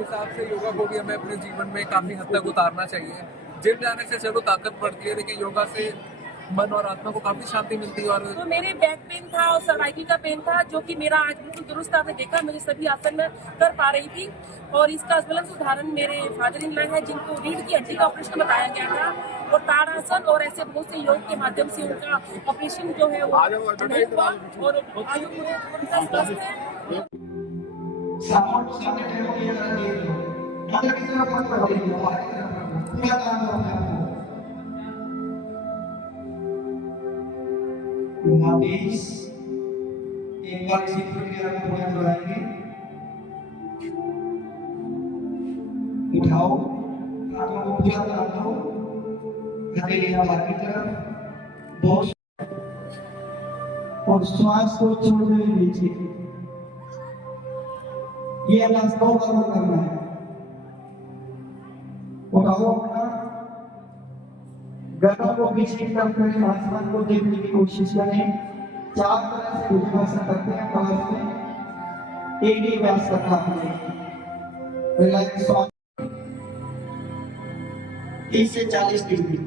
हिसाब से योगा को भी हमें अपने जीवन में काफी हद तक उतारना चाहिए। जिम जाने से चलो ताकत बढ़ती है, लेकिन योगा से मन और आत्मा को काफी शांति मिलती है। और तो मेरे बैक पेन था और सर्वाइकल का पेन था, जो कि मेरा आज बिल्कुल दुरुस्त आपने देखा, मुझे सभी आसन में कर पा रही थी। और इसका ज्वलंत उदाहरण मेरे फादर इन लॉ है, जिनको रीढ़ की हड्डी का ऑपरेशन बताया गया था, और ताड़ासन और ऐसे बहुत से योग के माध्यम से उनका ऑपरेशन जो है वो नहीं हुआ, और आज वो पूरे स्वस्थ हैं। एक बार इसी प्रक्रिया को पूरा दोहराएंगे। उठाओ, हाथों को पूरा तान दो, हथेलियां बाहर की तरफ, बहुत, और श्वास को छोड़ते हुए नीचे। ये अंदाज को करना है। उठाओ अपना, गर्दन को पीछे की तरफ करें, आसमान को देखने की कोशिश करें। चार तरह से भुजंगासन करते हैं कमर में, एक ही व्यास करना है। रिलैक्स 30 से 40 डिग्री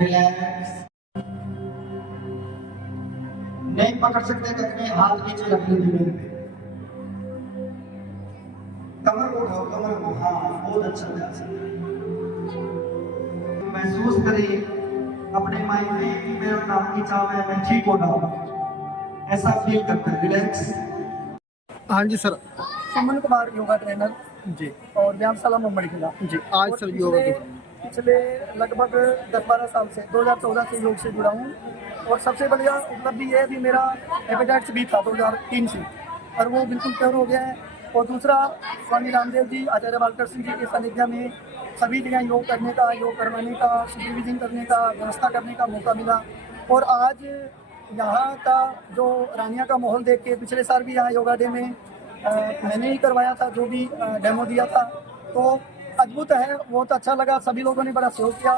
रिलैक्स। नहीं पकड़ सकते तो अपने हाथ नीचे रख लीजिए, कमर को उठाओ, कमर को, हाँ बहुत अच्छा व्यास है। महसूस करें अपने माइंड में कि मेरा नाम खिंचाव है, मैं ठीक हो रहा हूँ, ऐसा फील करता है। रिलैक्स। हाँ जी सर। सुमन कुमार योगा ट्रेनर जी। और व्यायामशाला मुंबई खिला जी। आज सर योगा पिछले लगभग 10-12 साल से 2014 से योग से जुड़ा हूँ, और सबसे बढ़िया उपलब्धि ये भी मेरा हेपेटाइटिस बी था 2003 से, और वो बिल्कुल क्योर हो गया है। और दूसरा, स्वामी रामदेव जी, आचार्य बालकर सिंह जी के सानिध्य में सभी जगह योग करने का, योग करवाने का, सुपरविजन करने का, व्यवस्था करने का मौका मिला। और आज यहाँ का जो रानिया का माहौल देख के, पिछले साल भी यहाँ योगा डे में मैंने ही करवाया था, जो भी डेमो दिया था, तो अद्भुत है, बहुत अच्छा लगा। सभी लोगों ने बड़ा सहयोग किया,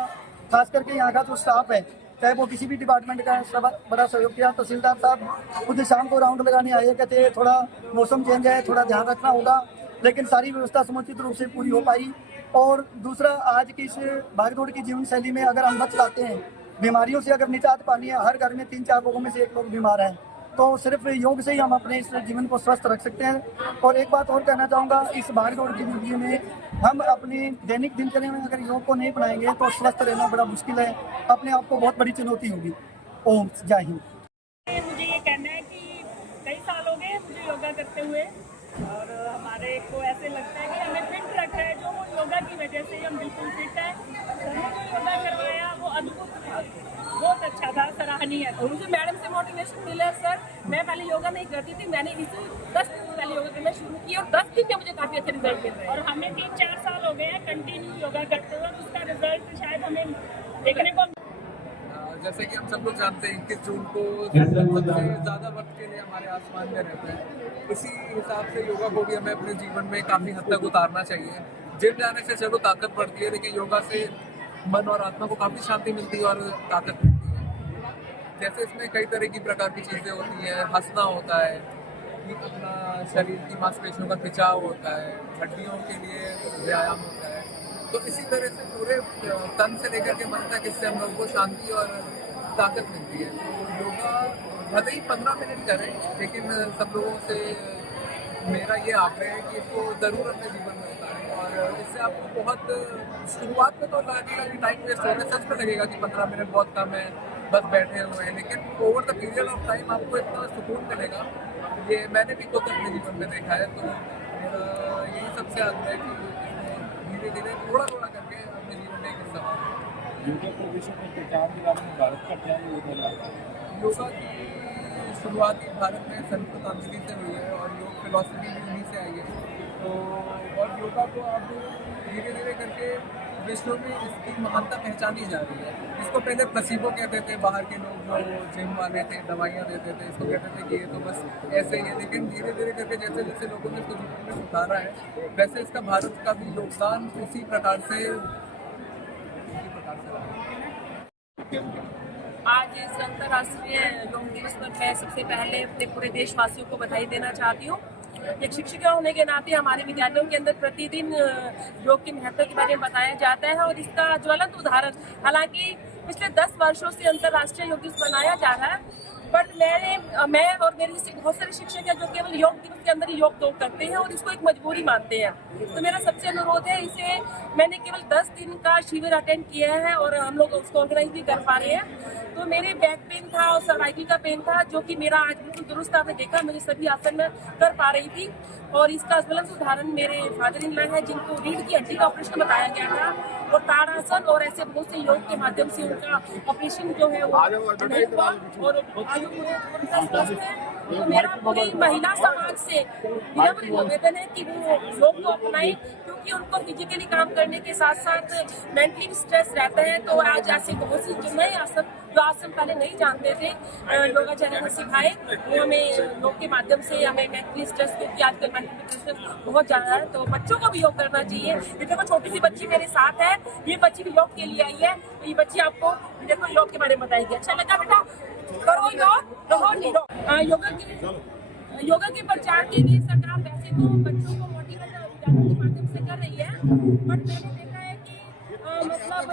खास करके यहाँ का जो स्टाफ है, चाहे वो किसी भी डिपार्टमेंट का है, सब बड़ा सहयोग किया। तहसीलदार साहब खुद शाम को राउंड लगाने आए, कहते थोड़ा मौसम चेंज है, थोड़ा ध्यान रखना होगा, लेकिन सारी व्यवस्था समुचित रूप से पूरी हो पाई। और दूसरा, आज की इस भागदौड़ की जीवन शैली में अगर हम बच जाते हैं, बीमारियों से अगर निजात पानी है, हर घर में 3-4 लोगों में से 1 लोग बीमार हैं, तो सिर्फ योग से ही हम अपने इस जीवन को स्वस्थ रख सकते हैं। और एक बात और कहना चाहूँगा, इस भागदौड़ की जिंदगी में हम अपनी दैनिक दिनचर्या में अगर योग को नहीं अपनाएंगे तो स्वस्थ रहना बड़ा मुश्किल है, अपने आप को बहुत बड़ी चुनौती होगी। ओम जय हिंद। मुझे ये कहना है कि कई साल हो गए मुझे योगा करते हुए, और हमारे को ऐसे लगता है कि हमें फिट रखा है, जो वो योगा की वजह से हम बिल्कुल फिट है। हमने जो योगा करवाया वो अद्भुत था, बहुत अच्छा था, सराहनीय है। और मुझे मैडम से मोटिवेशन मिला। सर, मैं पहले योगा नहीं करती थी, मैंने इसी 10 दिन पहले योगा करना शुरू किया, और 10 दिन में मुझे काफ़ी अच्छे रिजल्ट मिल रहे हैं। और हमें 3-4 साल हो गए हैं कंटिन्यू योगा करते हुए, उसका रिजल्ट शायद हमें देखने को। जैसे कि हम सब लोग जानते हैं 21 जून को सबसे ज़्यादा वक्त के लिए हमारे आसमान में रहते हैं। इसी हिसाब से योगा को भी हमें अपने जीवन में काफ़ी हद तक उतारना चाहिए। जिम जाने से चलो ताकत बढ़ती है, लेकिन योगा से मन और आत्मा को काफ़ी शांति मिलती है और ताकत मिलती है। जैसे इसमें कई तरह की प्रकार की चीज़ें होती हैं, हंसना होता है, अपना शरीर की मांसपेशियों का खिंचाव होता है, हड्डियों के लिए व्यायाम होता है। तो इसी तरह से पूरे तन से लेकर के मन तक इससे हम लोगों को शांति और ताकत मिलती है। तो योगा भले ही 15 मिनट करें, लेकिन सब लोगों से मेरा ये आग्रह है कि इसको ज़रूर अपने जीवन में उतारें। और इससे आपको बहुत शुरुआत में तो लगेगा कि टाइम वेस्ट हो रहा है, सच में लगेगा कि 15 मिनट बहुत कम है, बस बैठे हुए हैं, लेकिन over the period of time आपको इतना सुकून मिलेगा। ये मैंने भी खुद अपने जीवन में देखा है। तो मेरा यही सबसे आग्रह है कि धीरे धीरे थोड़ा करके अपने जीवन में एक हिस्सा योगा प्रवेशों के प्रचार के बारे में भारत का क्या योगदान है? योगा की शुरुआत भारत में संत पतंजलि से हुई है, और योग फिलॉसफी भी उन्हीं से आई है। तो और योगा को अब धीरे धीरे करके विश्व में इसकी महानता पहचानी जा रही है। इसको पहले प्लेसिबो कहते थे बाहर के लोग, जो जिम वाले थे, दवाइयाँ देते थे, इसको कहते थे कि ये तो बस ऐसे ही है। लेकिन धीरे धीरे करके जैसे जैसे लोगों ने इसको जीवन में उतारा है, वैसे इसका भारत का भी योगदान उसी प्रकार से आज इस अंतर्राष्ट्रीय योग दिवस पर मैं सबसे पहले अपने पूरे देशवासियों को बधाई देना चाहती हूँ। एक शिक्षिका होने के नाते हमारे विद्यालयों के अंदर प्रतिदिन योग के महत्व के बारे में बताया जाता है और इसका ज्वलंत उदाहरण, हालांकि पिछले 10 वर्षों से अंतर्राष्ट्रीय योग दिवस मनाया जा रहा है, बट मैं और मेरे जैसे बहुत सारे शिक्षक हैं जो केवल योग दिवस के अंदर ही योग तो करते हैं और इसको एक मजबूरी मानते हैं। तो मेरा सबसे अनुरोध है, इसे मैंने केवल 10 दिन का शिविर अटेंड किया है और हम लोग उसको ऑर्गेनाइज भी कर पा रहे हैं। तो मेरे बैक पेन था और सर्वाइकल का पेन था, जो कि मेरा आज बिल्कुल दुरुस्त आपने देखा, मुझे सभी आसन में कर पा रही थी। और इसका ज्वलंत उदाहरण मेरे फादर इन लॉ है, जिनको रीढ़ की हड्डी का ऑपरेशन बताया गया था और ताड़ासन और ऐसे बहुत से योग के माध्यम से उनका ऑपरेशन जो है वो नहीं हुआ और आज वो पूरे स्वस्थ है। तो मेरा पूरी महिला समाज से विनम्र निवेदन है कि वो योग को अपनाएं, क्योंकि उनको फिजिकली काम करने के साथ साथ मेंटली स्ट्रेस रहता है। तो आज ऐसे बहुत से जो नए आसन, जो आसन पहले नहीं जानते थे, योगाचार्य ने सिखाए, वो हमें योग के माध्यम से हमें मेंटली स्ट्रेस, क्योंकि आजकल मेंटली स्ट्रेस बहुत ज़्यादा है, तो बच्चों को भी योग करना चाहिए। ये देखो छोटी सी बच्ची मेरे साथ है, ये बच्ची भी योग के लिए आई है, तो ये बच्ची आपको देखो योग के बारे में बताएगी। अच्छा लगा बेटा? करो योग, रहो निरो। योगा के प्रचार के लिए सरकार वैसे तो बच्चों को मोटिवेट विद्यालयों के माध्यम से कर रही है, बट मैंने देखा है कि मतलब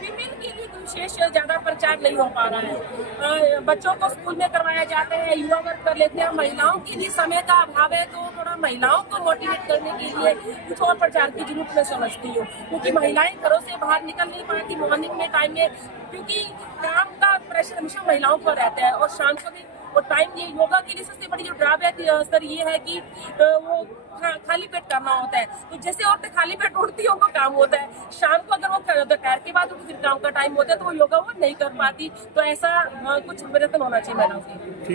फीमेल के लिए विशेष ज्यादा प्रचार नहीं हो पा रहा है। बच्चों को स्कूल में करवाया जाता है, युवा वर्ग कर लेते हैं, महिलाओं के लिए समय का अभाव है, तो थोड़ा महिलाओं को मोटिवेट करने के लिए कुछ और प्रचार की जरूरत मैं समझती हूँ, क्योंकि महिलाएं घरों से बाहर निकल नहीं पाती मॉर्निंग में टाइम में, क्योंकि काम का प्रेशर हमेशा महिलाओं पर रहता है और शाम को भी और टाइम। ये योगा की लिए सबसे बड़ी जो ड्रॉबैक सर ये है कि वो खाली पेट करना होता है, तो जैसे औरतें खाली पेट उठती है उनको काम होता है, शाम को अगर वो दोपहर के बाद उनको फिर काम का टाइम होता है तो वो योगा वो नहीं कर पाती। तो ऐसा कुछ प्रयत्न होना चाहिए महिलाओं की।